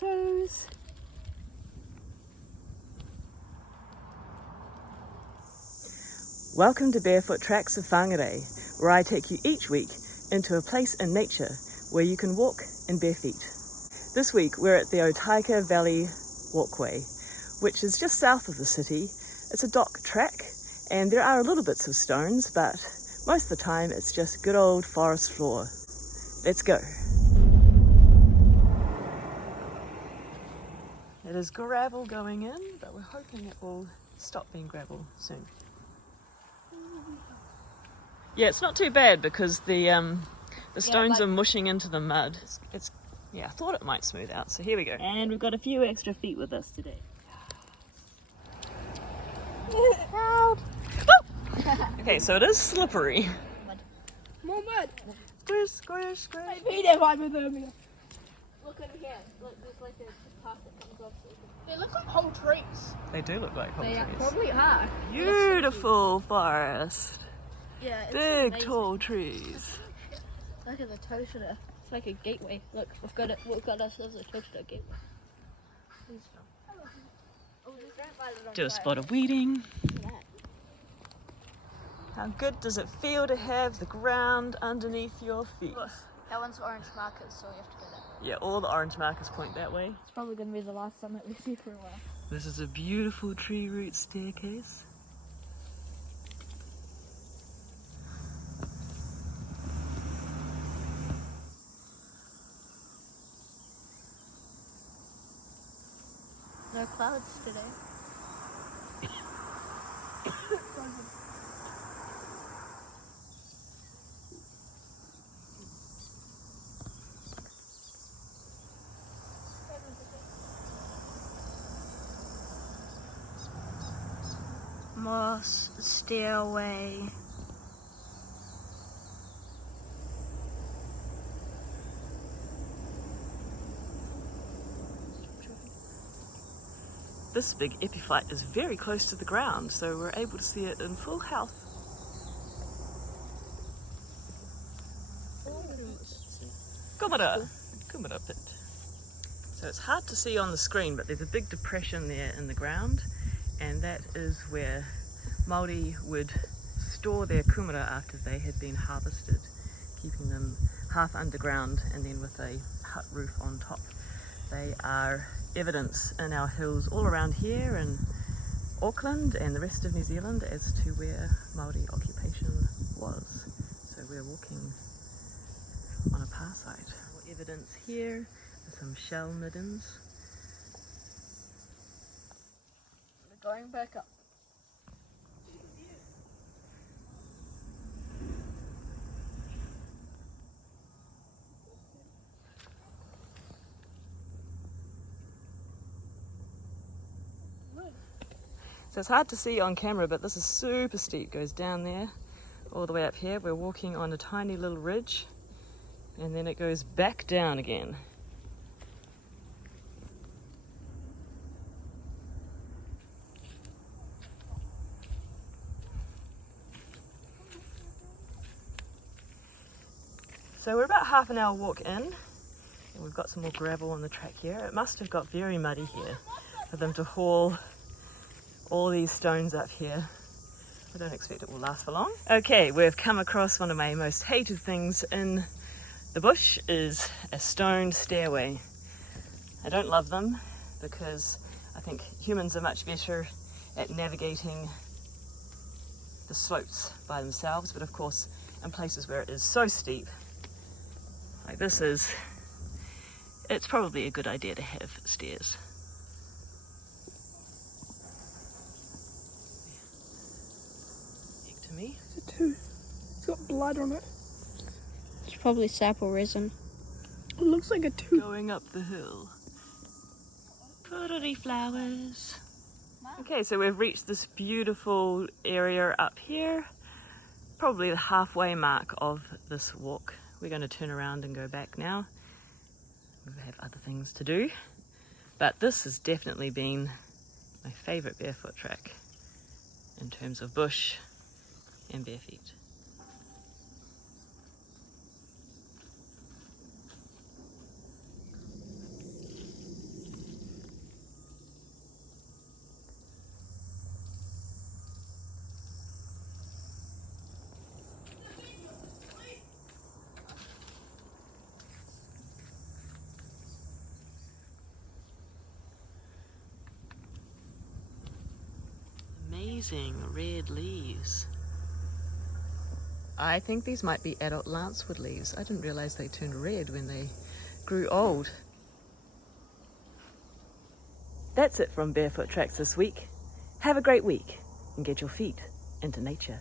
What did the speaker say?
your toes. Welcome to Barefoot Tracks of Whangarei, where I take you each week into a place in nature where you can walk in bare feet. This week we're at the Ōtaika Valley Walkway, which is just south of the city. It's a dock track and there are little bits of stones, but most of the time it's just good old forest floor. Let's go. It is gravel going in, but we're hoping it will stop being gravel soon. Yeah, it's not too bad because the stones are mushing into the mud. Yeah, I thought it might smooth out, so here we go. And we've got a few extra feet with us today. Help! Okay, so it is slippery. Mud. More mud! Squish, squish, squish. I made it hypothermia. Look over here. Look, there's like a path that comes off. They look like whole trees. They do look like whole trees. They probably are. Beautiful forest. Yeah, it's Big, amazing. tall trees. Look at the Toshida. It's like a gateway. Look, we've got ourselves a Toshida gateway. Do a spot of weeding. How good does it feel to have the ground underneath your feet? That one's orange markers, so we have to go there. Yeah, all the orange markers point that way. It's probably going to be the last summit we see for a while. This is a beautiful tree root staircase. No clouds today. Moss stairway. This big epiphyte is very close to the ground, so we're able to see it in full health. Kumara pit. So it's hard to see on the screen, but there's a big depression there in the ground, and that is where Māori would store their kumara after they had been harvested, keeping them half underground and then with a hut roof on top. They are evidence in our hills all around here in Auckland and the rest of New Zealand as to where Māori occupation was. So we're walking on a pā site. More evidence here, some shell middens. We're going back up. So it's hard to see on camera, but this is super steep, goes down there, all the way up here. We're walking on a tiny little ridge, and then it goes back down again. So we're about half an hour walk in, and we've got some more gravel on the track here. It must have got very muddy here for them to haul all these stones up here. I don't expect it will last for long. Okay, we've come across one of my most hated things in the bush is a stone stairway. I don't love them because I think humans are much better at navigating the slopes by themselves, but of course in places where it is so steep, like this is, it's probably a good idea to have stairs. Me. It's a tooth. It's got blood on it. It's probably sap or resin. It looks like a tooth. Going up the hill. Pretty flowers. Okay, so we've reached this beautiful area up here. Probably the halfway mark of this walk. We're going to turn around and go back now. We have other things to do. But this has definitely been my favourite barefoot track in terms of bush and bare feet. amazing red leaves. I think these might be adult lancewood leaves. I didn't realize they turned red when they grew old. That's it from Barefoot Tracks this week. Have a great week and get your feet into nature.